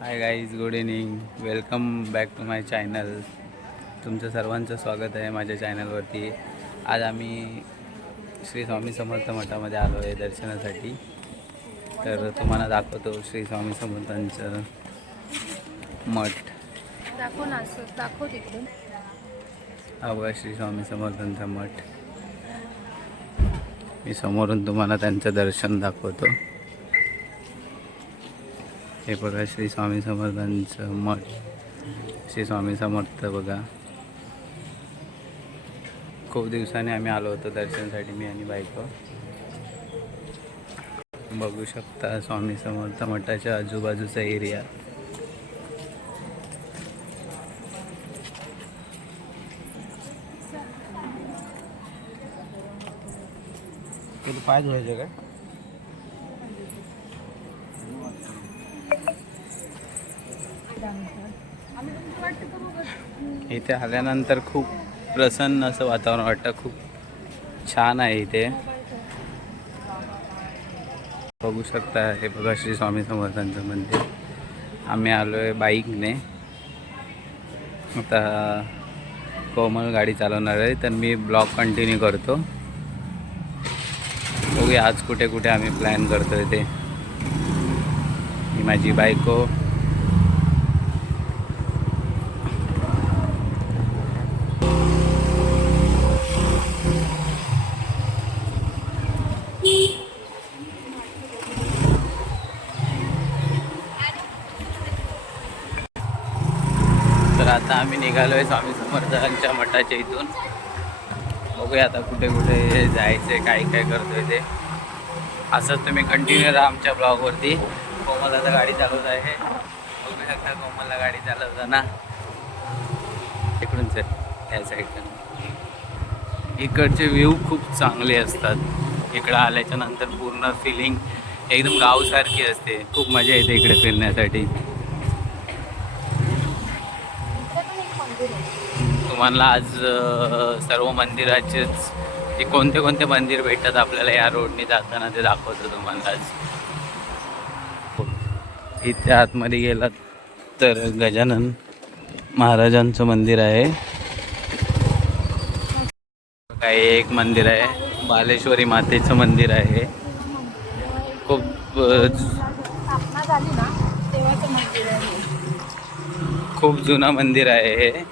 High guys, good evening. Welcome back to my channel. तुमचं सर्वांचं स्वागत आहे माझ्या चॅनलवरती. आज आम्ही श्री स्वामी समर्थ मठामध्ये आलो आहे दर्शनासाठी. तर तुम्हाला दाखवतो श्री स्वामी समर्थांचं मठ. दाखव तिकडून. हा बघा श्री स्वामी समर्थांचा मठ. मी समोरून तुम्हाला त्यांचं दर्शन दाखवतो. हे बघा श्री स्वामी समर्थांचं मठ. श्री स्वामी समर्थ बघा. खूप दिवसांनी आम्ही आलो होतो दर्शनासाठी, मी आणि बायको. बघू शकता स्वामी समर्थ मठाच्या आजूबाजूचा एरिया. तुला पाय धुवायचे काय? इथे आल्यानंतर खूप प्रसन्न असं वातावरण वाटतं. खूप छान आहे इथे. बघू शकता हे बघा श्री स्वामी समर्थांचं मंदिर. आम्ही आलो आहे बाईकने. आता कोमल गाडी चालवणार आहे, तर मी ब्लॉग कंटिन्यू करतो. बघूया आज कुठे कुठे आम्ही प्लॅन करतोय ते. ही माझी बायको. तर आता आम्ही निघालो आहे स्वामी समर्थांच्या मठाच्या इथून. बघूया आता कुठे कुठे जायचं, काय काय करतोय ते. असंच तुम्ही कंटिन्यू राहा आमच्या ब्लॉगवरती. कोमल आता गाडी चालवत आहे. बघू शकता कोमलला गाडी चालवताना. इकडून सर या साईडला. इकडचे व्ह्यू खूप चांगले असतात. इकडं आल्याच्या नंतर पूर्ण फिलिंग एकदम गावसारखी असते. खूप मजा येते इकडे फिरण्यासाठी. तुम्हाला आज सर्व मंदिराचेच ते कोणते कोणते मंदिर भेटतात आपल्याला या रोडने जाताना ते दाखवतो तुम्हाला आज. इथे आतमध्ये गेलात तर गजानन महाराजांचं मंदिर आहे. काय एक मंदिर आहे, बालेश्वरी मातेचं मंदिर आहे. खूप स्थापना झाली ना तेव्हाचं मंदिर आहे. खूप जुनं मंदिर आहे हे.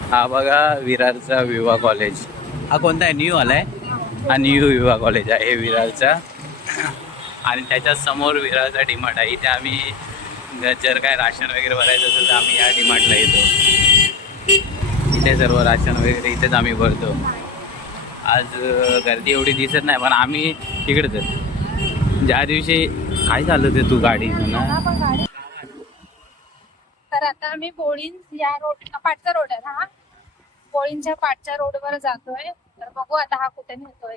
हा बघा विरारचा विवा कॉलेज. हा कोणता आहे? न्यू आलाय. हा न्यू विवा कॉलेज आहे विरारचा. आणि त्याच्या समोर विरारचा डीमार्ट आहे. इथे आम्ही जर काय राशन वगैरे भरायचं असेल तर आम्ही या डीमार्टला येतो. इथे सर्व राशन वगैरे इथेच आम्ही भरतो. आज गर्दी एवढी दिसत नाही, पण आम्ही तिकडेच. ज्या दिवशी काय झालं ते तू गाडी ना. तर आता आम्ही बोळीन या रोड पाटचा रोड आहे हा. बोळींच्या पाटच्या रोडवर जातोय. तर बघू आता हा कुठे नेतोय.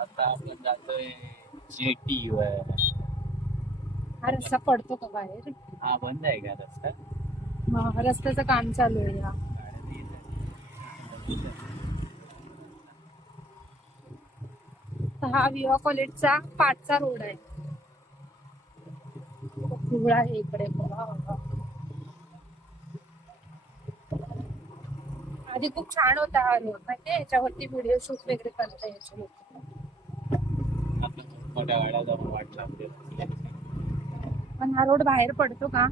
आता आपण जातोय जेटी वर. हा रस्ता पडतो का बाहेर? हा बंद आहे का रस्ता? हा रस्त्याचं काम चालू आहे. हा विवा कॉलेजचा पाटचा रोड आहे. खूप आहे इकडे. आधी खूप छान होता हा रोड, माहितीये याच्यावरती व्हिडिओ शूट वगैरे करता यायचे लोक. मोठ्या गाड्या जाऊन वाट लागते. पण हा रोड बाहेर पडतो का?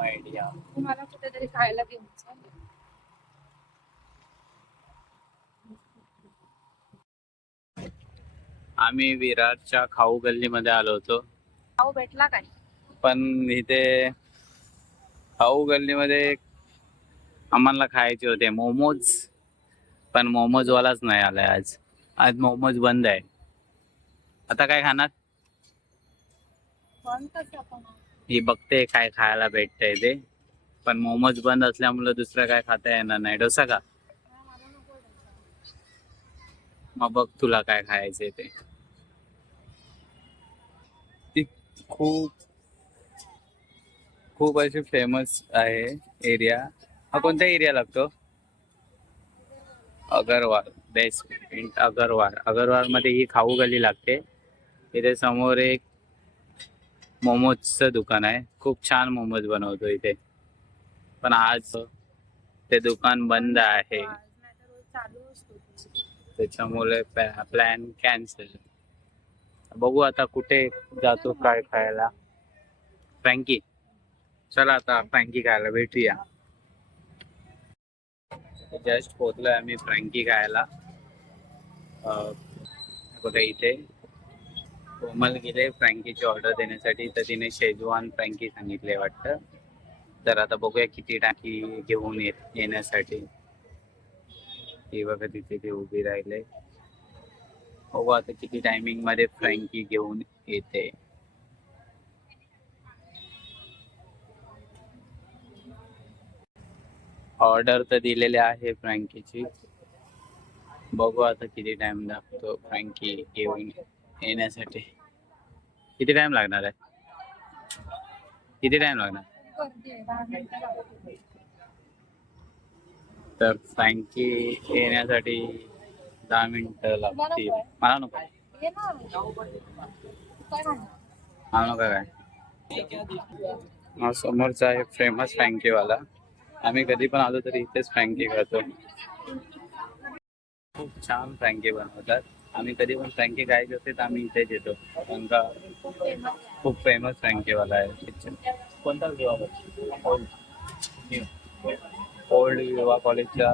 आयडिया. तुम्हाला कुठेतरी खायला घेऊन जा. आम्ही विरारच्या खाऊ गल्लीमध्ये आलो होतो. खाऊ भेटला काय? पण इथे खाऊ गल्लीमध्ये आम्हाला खायचे होते मोमोज, पण मोमोजवालाच नाही आलाय आज. आज मोमोज बंद आहे. आता काय खाणार? पण कसं आपण ही बघते काय खायला भेटतंय ते. पण मोमोज बंद असल्यामुळे दुसरं काय खाता येणार नाही. डोसा का? मग बघ तुला काय खायचंय ते. खूप खूप अशी फेमस आहे एरिया. हा कोणता एरिया लागतो? अगरवाल. बेस्ट अगरवाल. अगरवाल मध्ये ही खाऊ गली लागते. इथे समोर एक मोमोजचं दुकान आहे. खूप छान मोमोज बनवतो इथे. पण आज ते दुकान बंद आहे, चालू असतो. त्याच्यामुळे प्लॅन कॅन्सल. बघू आता कुठे जातो काय खायला. फ्रँकी. चला आता फ्रँकी खायला भेटूया. जस्ट पोहोचलोय आम्ही फ्रँकी खायला. बघा इथे कोमल गेले फ्रँकीची ऑर्डर देण्यासाठी, तर तिने शेजवान फ्रँकी सांगितले वाटतं. तर आता बघूया किती टाकी घेऊन येण्यासाठी. ती बघा तिथे ते उभी राहिले. बघू आता किती टायमिंग मध्ये फ्रँकी घेऊन येते. ऑर्डर तर दिलेले आहे फ्रँकीची. बघू आता किती टाइम लागतो फ्रँकी घेऊन येण्यासाठी. किती टाइम लागणार आहे? किती टाइम लागणार? गर्दी आहे, 10 मिनिटं लागतील. तर फ्रँकी येण्यासाठी 10 मिनिटं लागतील. मला नको. ये ना. काय खाणार? मला नको काय. हा समोरचा आहे फेमस फ्रँकीवाला. आम्ही कधी पण आलो तरी इथेच फ्रँकी खातो. खूप छान फ्रँकी बनवतात. आम्ही कधी पण फ्रँकी खायची असते तर आम्ही इथेच येतो, कारण का खूप फेमस फ्रँकीवाला आहे. कोणता विवा ओल्ड विवा कॉलेजच्या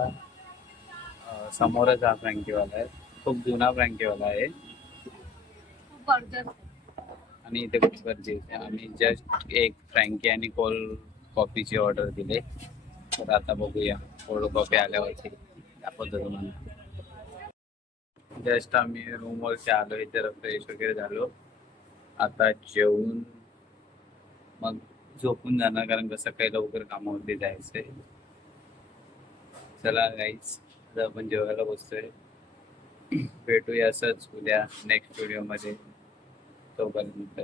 समोरच हा फ्रँकीवाला आहे. खूप जुना फ्रँकीवाला आहे खूप गर्दी असते. आणि इथे खूप गर्दी होते. आम्ही जस्ट एक फ्रँकी आणि कोल्ड कॉफीची ऑर्डर दिली. तर आता बघूया कोल्ड कॉफी आल्यावरती दाखवतो तुम्हाला. जस्ट आम्ही रूमवरती आलो, जरा फ्रेश वगैरे झालो. आता जेवून मग झोपून जाणार, कारण कसं काही लवकर कामावरती जायचंय. चला गाईज, आता आपण जेवायला बसतोय. भेटूया असंच उद्या नेक्स्ट व्हिडिओमध्ये. तोपर्यंत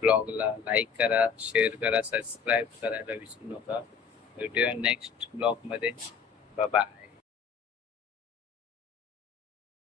ब्लॉगला लाईक करा, शेअर करा, सबस्क्राईब करायला विसरू नका. भेटूया नेक्स्ट ब्लॉगमध्ये. Bye bye.